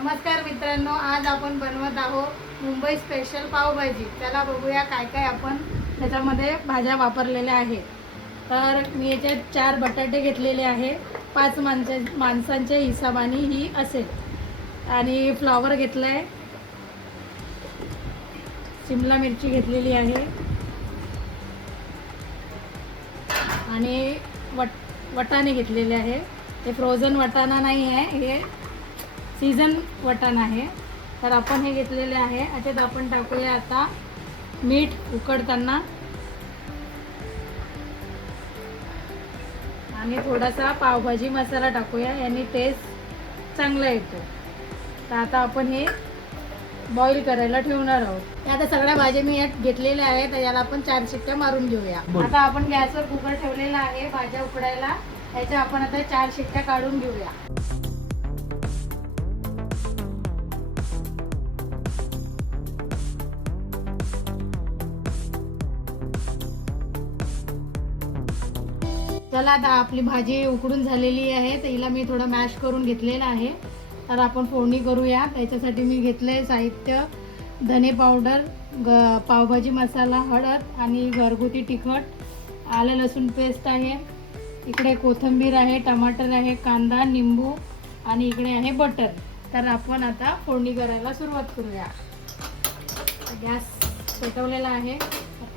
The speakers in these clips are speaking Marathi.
नमस्कार मित्रांनो, आज आपण बनवत आहोत मुंबई स्पेशल पावभाजी। त्याला बघूया काय काय आपण त्याच्यामध्ये भाज्या वापरलेल्या आहेत। तर मी याचे 4 बटाटे घेतलेले आहे, 5 माणसांच्या हिशोबाने ही असेल। आणि फ्लॉवर घेतलाय, शिमला मिरची घेतलेली आहे आणि वटाणे घेतलेले आहे। हे फ्रोझन वटाणा नाही आहे, हे सीजन वटाणा आहे। तर आपण हे घेतलेले आहे। याच्यात आपण टाकूया आता मीठ उकडताना आणि थोडासा पावभाजी मसाला टाकूया, याने टेस्ट चांगला येतो। तर आता आपण हे बॉईल करायला ठेवणार आहोत। आता सगळ्या भाज्या मी यात घेतलेल्या आहेत, तर याला आपण 4 शिट्ट्या मारून घेऊया। आता आपण गॅसवर कुकर ठेवलेला आहे भाज्या उकडायला। याच्या आपण आता 4 शिट्ट्या काढून घेऊया। चला, आता आपली भाजी उकडून झालेली आहे, तर हिला मी थोडं मॅश करून घेतलेलं आहे। तर आपण फोडणी करूया। त्याच्यासाठी मी घेतले साहित्य: धने पावडर, पावभाजी मसाला, हळद आणि घरगुती तिखट, आलं लसूण पेस्ट आहे, इकडे कोथिंबीर आहे, टमाटर आहे, कांदा, निंबू आणि इकडे आहे बटर। तर आपण आता फोडणी करायला सुरुवात करूया। गॅस पेटवलेला आहे,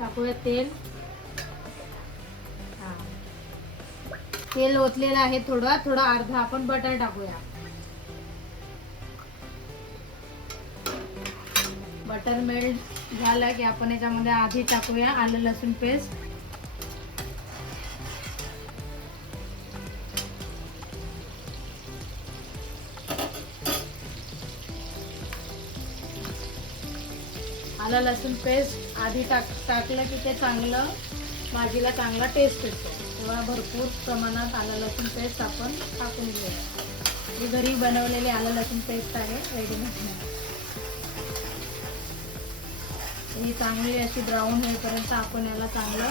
टाकूया तेल। तेल ओतलेलं आहे, थोडं अर्धा आपण बटर टाकूया। बटर मेल्ट झालं की आपण याच्यामध्ये आधी टाकूया आलं लसूण पेस्ट, आलं लसूण पेस्ट आधी टाकलं की ते चांगलं भाजीला चांगला टेस्ट येतो। तेव्हा भरपूर प्रमाणात आलं लसूण पेस्ट आपण टाकून घेऊया। ही घरी बनवलेली आलं लसूण पेस्ट आहे, रेडीमेड। ही चांगली अशी ब्राऊन होईपर्यंत आपण याला चांगलं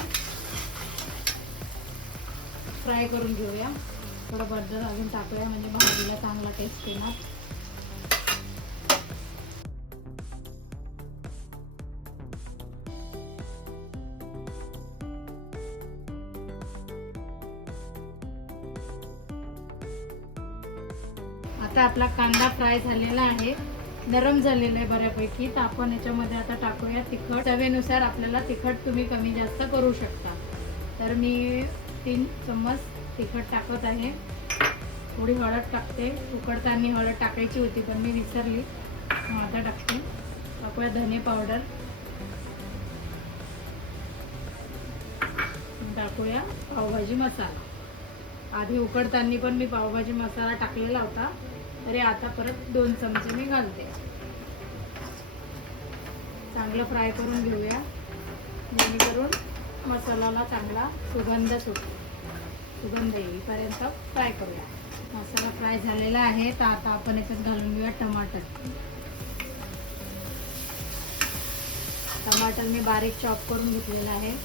फ्राय करून घेऊया। थोडं बटर अजून टाकूया, म्हणजे भाजीला चांगला टेस्ट येणार। आता आपला कांदा फ्राय झालेला आहे, नरम झालेला आहे बऱ्यापैकी। तर आपण याच्यामध्ये आता टाकूया तिखट। चवीनुसार आपल्याला तिखट तुम्ही कमी जास्त करू शकता। तर मी 3 चम्मच तिखट टाकत आहे। थोडी हळद टाकते, उकडताना हळद टाकायची होती पण मी विसरली, आता टाकते। टाकूया धने पावडर, टाकूया पावभाजी मसाला। आधी उकडताना पण मी पावभाजी मसाला टाकलेला होता, तरी आता परत 2 चमचे मी घालते। चांगलं फ्राय करून घेऊया, जेणेकरून मसाल्याला चांगला सुगंध सुटतो। सुगंध येईपर्यंत फ्राय करूया। मसाला फ्राय झालेला आहे, तर आता आपण याच्यात घालून घेऊया टमाटर। टमाटर मी बारीक चॉप करून घेतलेला आहे।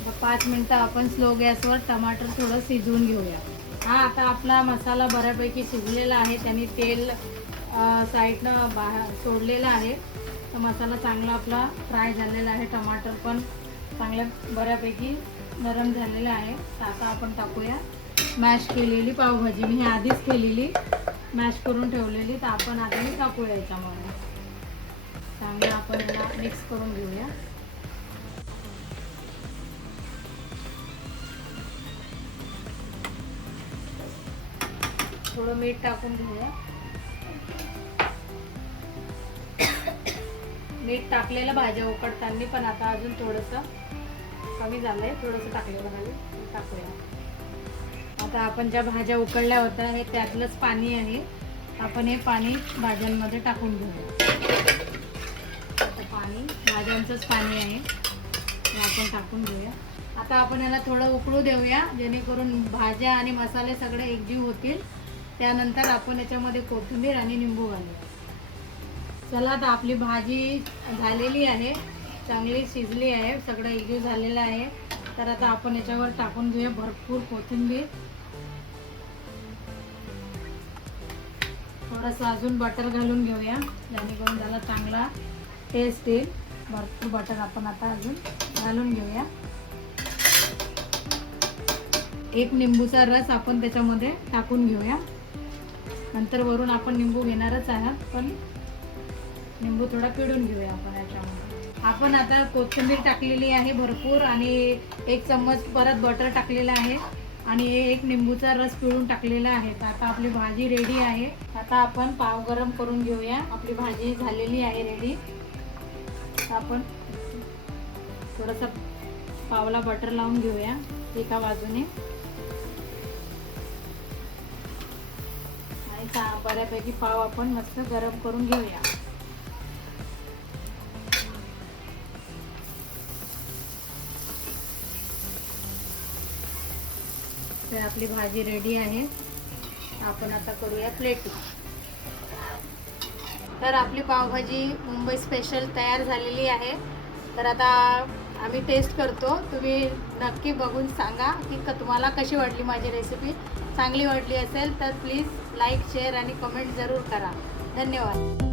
आता 5 मिनिटं आपण स्लो गॅसवर टमाटर थोडं शिजवून घेऊया। हा, आता आपला मसाला बऱ्यापैकी शिजलेला आहे, त्याने तेल साईडनं बाहेर सोडलेला आहे। तर मसाला चांगला आपला फ्राय झालेला आहे, टमाटर पण चांगल्या बऱ्यापैकी नरम झालेला आहे। तर आता आपण टाकूया मॅश केलेली पावभाजी। मी आधीच केलेली मॅश करून ठेवलेली, तर आपण आधी टाकूया याच्यामध्ये। चांगलं आपण याला मिक्स करून घेऊया। थोडं मीठ टाकून घेऊया। मीठ टाकलेलं भाज्या उकडताना, पण आता अजून थोडंसं कमी झालंय, थोडंसं टाकलेलं भाजी टाकूया। आता आपण ज्या भाज्या उकडल्या होत्या हे त्यातलंच पाणी आहे, आपण हे पाणी भाज्यांमध्ये टाकून घेऊया। आता पाणी भाज्यांचंच पाणी आहे, हे आपण टाकून घेऊया। आता आपण याला थोडं उकळू देऊया, जेणेकरून भाज्या आणि मसाले सगळे एकजीव होतील। त्यानंतर आपण याच्यामध्ये कोथिंबीर आणि निंबू घालूया। चला, आता आपली भाजी झालेली आहे, चांगली शिजली आहे, सगळं एकजीव झालेलं आहे। तर आता आपण याच्यावर टाकून घेऊया भरपूर कोथिंबीर थोडंसं अजून बटर घालून घेऊया, जेणेकरून त्याला चांगला टेस्ट येईल. भरपूर बटर आपण आता अजून घालून घेऊया. एक निंबूचा रस आपण त्याच्यामध्ये टाकून घेऊया. नंतर वरून आपण निंबू घेणारच आहात, पण निंबू थोडा पिळून घेऊया आपण याच्यामध्ये. आपण आता कोथिंबीर टाकलेली आहे भरपूर आणि 1 चम्मच परत बटर टाकलेलं आहे आणि एक निंबूचा रस पिळून टाकलेला आहे. तर आता आपली भाजी रेडी आहे. आता आपण पाव गरम करून घेऊया. आपली भाजी झालेली आहे रेडी. आपण थोडंसं पावला बटर लावून घेऊया एका बाजूने आणि बऱ्यापैकी पाव आपण मस्त गरम करून घेऊया. तर आपली भाजी रेडी आहे. आपण आता करूया प्लेटिंग. तर आपली पावभाजी मुंबई स्पेशल तयार झालेली आहे. तर आता आम्ही टेस्ट करतो. तुम्ही नक्की बघून सांगा की तुम्हाला कशी वाटली माझी रेसिपी. चांगली वाटली असेल तर प्लीज लाईक, शेअर आणि कमेंट जरूर करा. धन्यवाद.